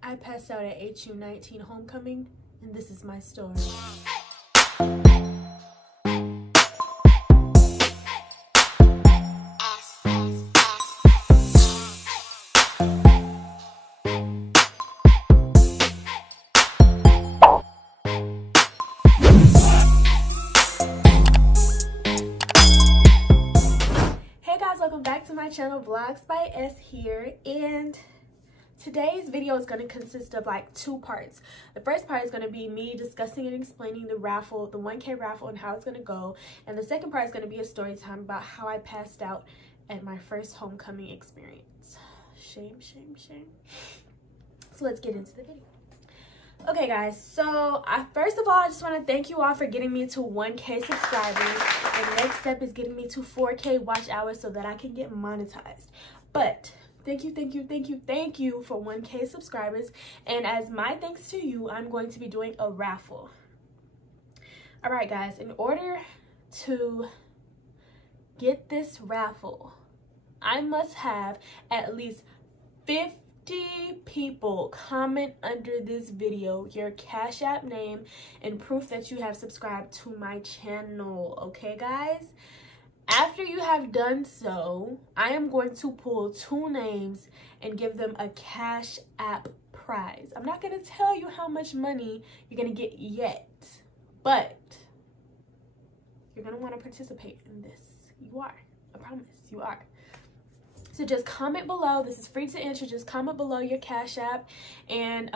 I passed out at HU 19 homecoming, and this is my story. Hey guys, welcome back to my channel. Vlogs by S here, and today's video is going to consist of like two parts. The first part is going to be me discussing and explaining the raffle, the 1K raffle, and how it's going to go. And the second part is going to be a story time about how I passed out at my first homecoming experience. Shame, shame, shame. So let's get into the video. Okay guys, so first of all, I just want to thank you all for getting me to 1K subscribers. And the next step is getting me to 4K watch hours so that I can get monetized. But thank you for 1K subscribers. And as my thanks to you, I'm going to be doing a raffle. All right, guys, in order to get this raffle, I must have at least 50 people comment under this video your Cash App name and proof that you have subscribed to my channel. Okay, guys? After you have done so, I am going to pull 2 names and give them a Cash App prize. I'm not going to tell you how much money you're going to get yet, but you're going to want to participate in this. You are. I promise you are. So just comment below. This is free to enter. Just comment below your Cash App and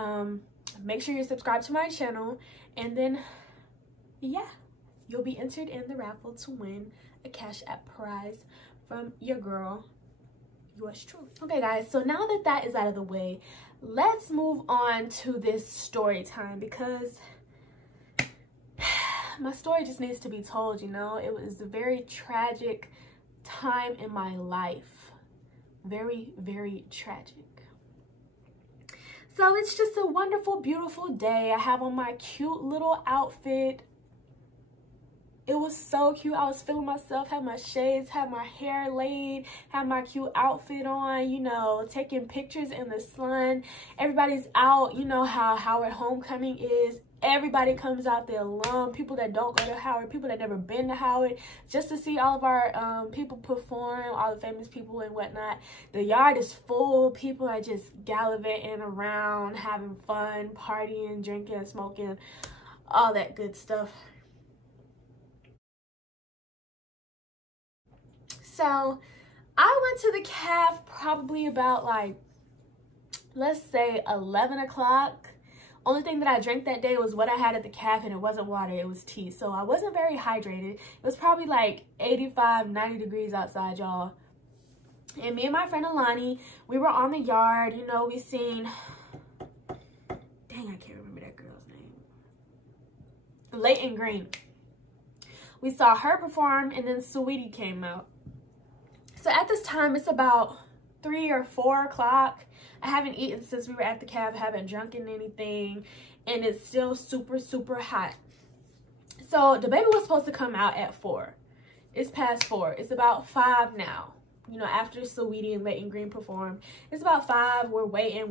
make sure you're subscribed to my channel. And then, yeah, you'll be entered in the raffle to win a Cash App prize from your girl, yours truly. Okay guys, so now that that is out of the way, let's move on to this story time, because my story just needs to be told. You know, it was a very tragic time in my life. Very, very tragic. So it's just a wonderful, beautiful day. I have on my cute little outfit. It was so cute. I was feeling myself, had my shades, had my hair laid, had my cute outfit on, you know, taking pictures in the sun. Everybody's out. You know how Howard homecoming is. Everybody comes out, the alum, people that don't go to Howard, people that never been to Howard, just to see all of our people perform, all the famous people and whatnot. The yard is full. People are just gallivanting around, having fun, partying, drinking, smoking, all that good stuff. So I went to the caf probably about like, let's say 11 o'clock. Only thing that I drank that day was what I had at the caf, and it wasn't water, it was tea. So I wasn't very hydrated. It was probably like 85, 90 degrees outside, y'all. And me and my friend Alani, we were on the yard. You know, we seen, dang, I can't remember that girl's name. Leighton Green. We saw her perform, and then Sweetie came out. So at this time, it's about 3 or 4 o'clock. I haven't eaten since we were at the caf, haven't drunken anything, and it's still super, super hot. So the baby was supposed to come out at 4. It's past 4. It's about 5 now. You know, after Sweetie and Leighton Green performed, it's about 5. We're waiting.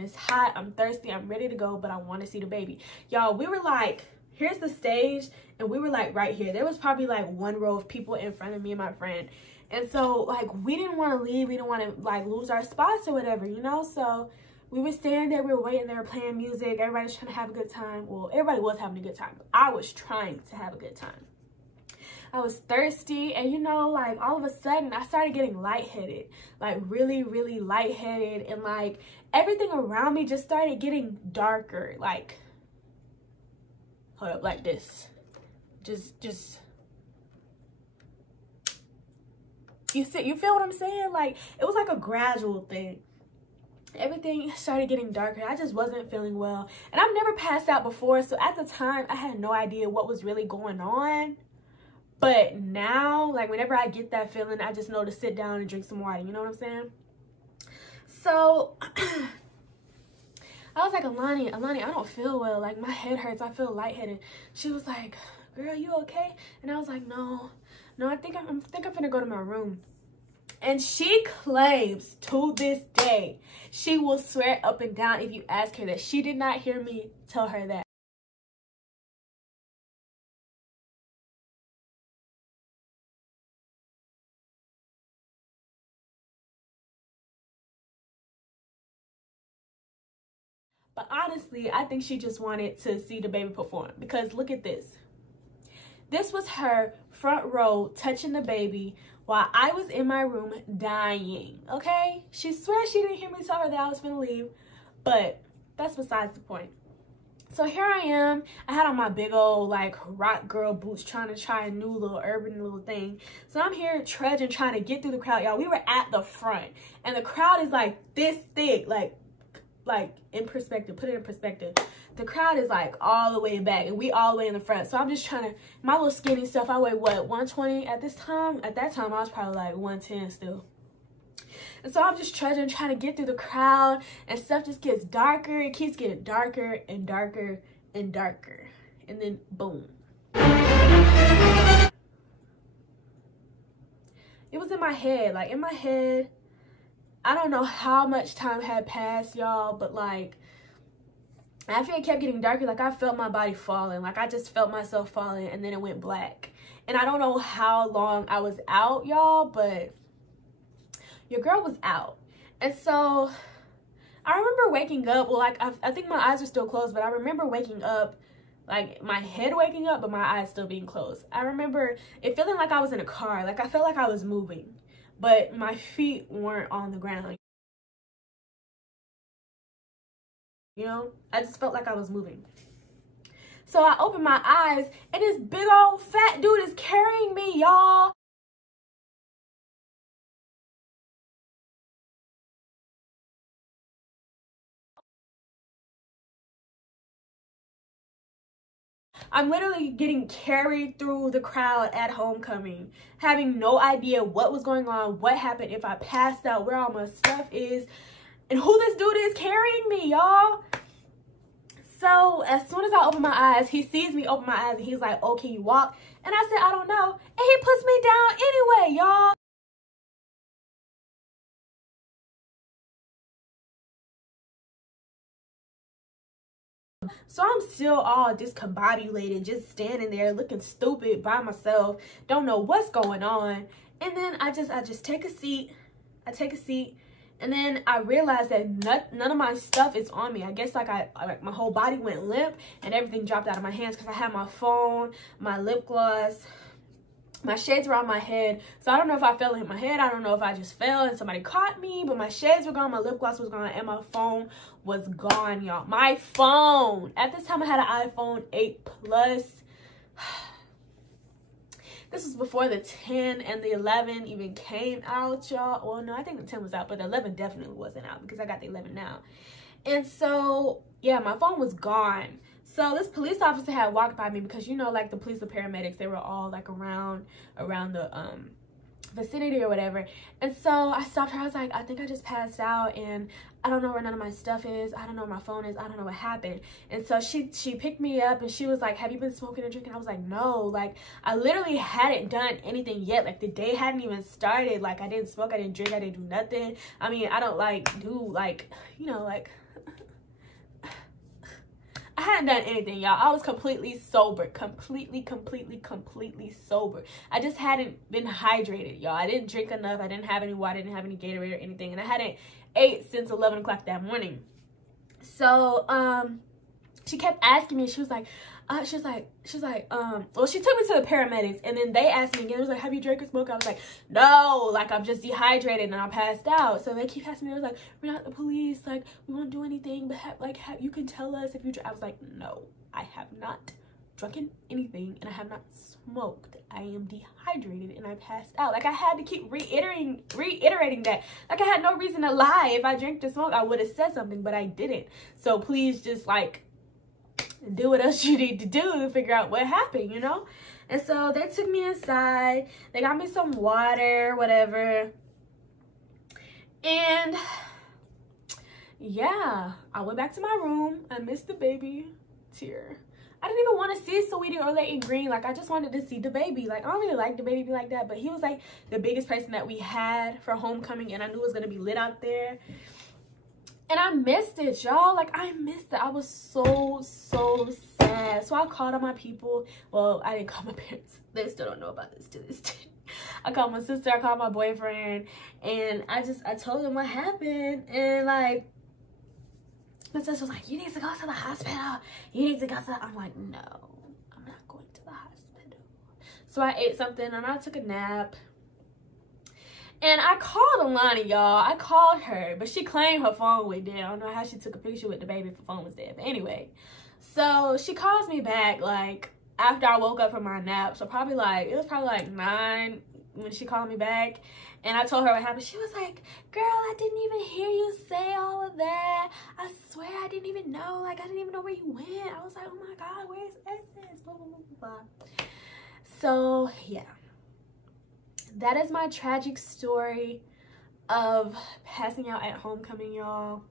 It's hot. I'm thirsty. I'm ready to go, but I want to see the baby. Y'all, we were like, here's the stage, and we were like right here. There was probably like 1 row of people in front of me and my friend. And so, like, we didn't want to leave. We didn't want to, like, lose our spots or whatever, you know? So we were standing there. We were waiting. They were playing music. Everybody was trying to have a good time. Well, everybody was having a good time. I was trying to have a good time. I was thirsty. And, you know, like, all of a sudden, I started getting lightheaded. Like, really, really lightheaded. And, like, everything around me just started getting darker. Like, hold up, like this. Just... You feel what I'm saying? Like, it was like a gradual thing. Everything started getting darker. I just wasn't feeling well. And I've never passed out before. So at the time, I had no idea what was really going on. But now, like, whenever I get that feeling, I just know to sit down and drink some water. You know what I'm saying? So I was like, Alani, I don't feel well. Like, my head hurts. I feel lightheaded. She was like, girl, you okay? And I was like, no, I think I'm gonna go to my room. And she claims to this day, she will swear up and down if you ask her that she did not hear me tell her that. But honestly, I think she just wanted to see the baby perform, because look at this. This was her front row touching the baby while I was in my room dying, okay? She swears she didn't hear me tell her that I was gonna leave, but that's besides the point. So here I am. I had on my big old like rock girl boots trying to try a new little urban little thing. So I'm here trudging, trying to get through the crowd. Y'all, we were at the front and the crowd is like this thick, like in perspective, put it in perspective. The crowd is like all the way back and we all the way in the front. So I'm just trying to, my little skinny stuff, I weigh what, 120 at this time? At that time, I was probably like 110 still. And so I'm just trudging, trying to get through the crowd, and stuff just gets darker. It keeps getting darker and darker and darker. And then boom. It was in my head, like in my head. I don't know how much time had passed, y'all, but like after it kept getting darker, like I felt my body falling. Like I just felt myself falling, and then it went black. And I don't know how long I was out, y'all, but your girl was out. And so I remember waking up, well, like I think my eyes were still closed, but I remember waking up, like my head waking up, but my eyes still being closed. I remember it feeling like I was in a car, like I felt like I was moving, but my feet weren't on the ground. You know, I just felt like I was moving. So I opened my eyes, and this big old fat dude is carrying me, y'all. I'm literally getting carried through the crowd at homecoming, having no idea what was going on, what happened, if I passed out, where all my stuff is, and who this dude is carrying me, y'all. So as soon as I open my eyes, he sees me open my eyes, and he's like, "Oh, can you walk?" And I said, "I don't know." And he puts me down anyway, y'all. So I'm still all discombobulated, just standing there looking stupid by myself, don't know what's going on. And then I just take a seat. I take a seat, and then I realized that none of my stuff is on me. I guess like my whole body went limp and everything dropped out of my hands, because I had my phone, my lip gloss, my shades were on my head. So I don't know if I fell and hit my head. I don't know if I just fell and somebody caught me, but my shades were gone, my lip gloss was gone, and my phone was gone, y'all. My phone. At this time, I had an iPhone 8 Plus. This was before the 10 and the 11 even came out, y'all. Well, no, I think the 10 was out, but the 11 definitely wasn't out, because I got the 11 now. And so, yeah, my phone was gone. So this police officer had walked by me, because, you know, like the police and paramedics, they were all like around the vicinity or whatever. And so I stopped her. I was like, "I think I just passed out, and I don't know where none of my stuff is. I don't know where my phone is. I don't know what happened." And so she picked me up, and she was like, "Have you been smoking and drinking?" I was like, "No, like I literally hadn't done anything yet. Like the day hadn't even started. Like I didn't smoke, I didn't drink, I didn't do nothing. I mean, I don't like do like, you know, like I hadn't done anything, y'all. I was completely sober, completely sober. I just hadn't been hydrated, y'all. I didn't drink enough. I didn't have any water. I didn't have any Gatorade or anything, and I hadn't ate since 11 o'clock that morning. So she kept asking me. She was like, well, she took me to the paramedics, and then they asked me again. It was like, "Have you drank or smoked?" I was like, "No, like I'm just dehydrated and I passed out." So they keep asking me. They was like, "We're not the police. Like we won't do anything, but you can tell us if you." I was like, "No, I have not drunken anything, and I have not smoked. I am dehydrated and I passed out." Like I had to keep reiterating that. Like I had no reason to lie. If I drank or smoked, I would have said something, but I didn't. So please just like do what else you need to do to figure out what happened, you know? And so they took me inside. They got me some water, whatever. And yeah, I went back to my room. I missed the baby tear. I didn't even want to see Saweetie or Leighton Green. Like, I just wanted to see the baby. Like, I don't really like the baby like that, but he was like the biggest person that we had for homecoming, and I knew it was gonna be lit out there. And I missed it, y'all. Like, I missed it. I was so sad. So I called all my people. Well, I didn't call my parents. They still don't know about this to this day. I called my sister, I called my boyfriend, and I told them what happened. And like, my sister was like, you need to go to the hospital. You need to go to I'm like, no, I'm not going to the hospital. So I ate something and I took a nap. And I called Alani, y'all. I called her, but she claimed her phone went dead. I don't know how she took a picture with the baby if the phone was dead. But anyway, so she calls me back like after I woke up from my nap. So probably like, it was probably like 9 when she called me back. And I told her what happened. She was like, girl, I didn't even hear you say all of that. I swear I didn't even know. Like, I didn't even know where you went. I was like, oh my God, where's Essence? Blah, blah, blah, blah. So, yeah. That is my tragic story of passing out at homecoming, y'all.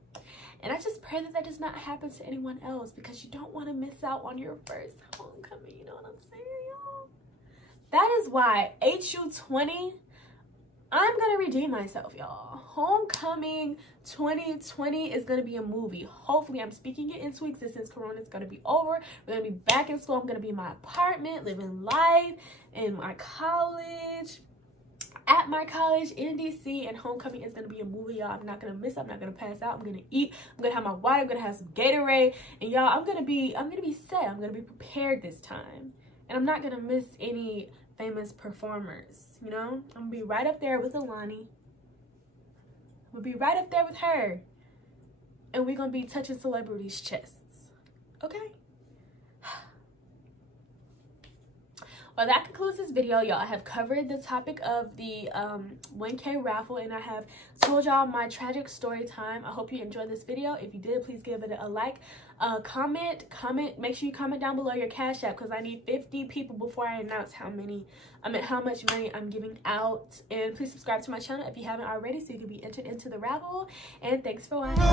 And I just pray that that does not happen to anyone else, because you don't want to miss out on your first homecoming. You know what I'm saying, y'all? That is why HU20, I'm going to redeem myself, y'all. Homecoming 2020 is going to be a movie. Hopefully, I'm speaking it into existence. Corona is going to be over. We're going to be back in school. I'm going to be in my apartment, living life in my college. At my college in DC, and homecoming is gonna be a movie, y'all. I'm not gonna miss. I'm not gonna pass out. I'm gonna eat. I'm gonna have my water. I'm gonna have some Gatorade, and y'all, I'm gonna be set. I'm gonna be prepared this time, and I'm not gonna miss any famous performers. You know, I'm gonna be right up there with Alani. I'm gonna be right up there with her, and we're gonna be touching celebrities' chests. Okay. Well, that concludes this video, y'all. I have covered the topic of the 1K raffle, and I have told y'all my tragic story time. I hope you enjoyed this video. If you did, please give it a like, comment. Make sure you comment down below your Cash App, because I need 50 people before I announce how much money I'm giving out. And please subscribe to my channel if you haven't already, so you can be entered into the raffle. And thanks for watching.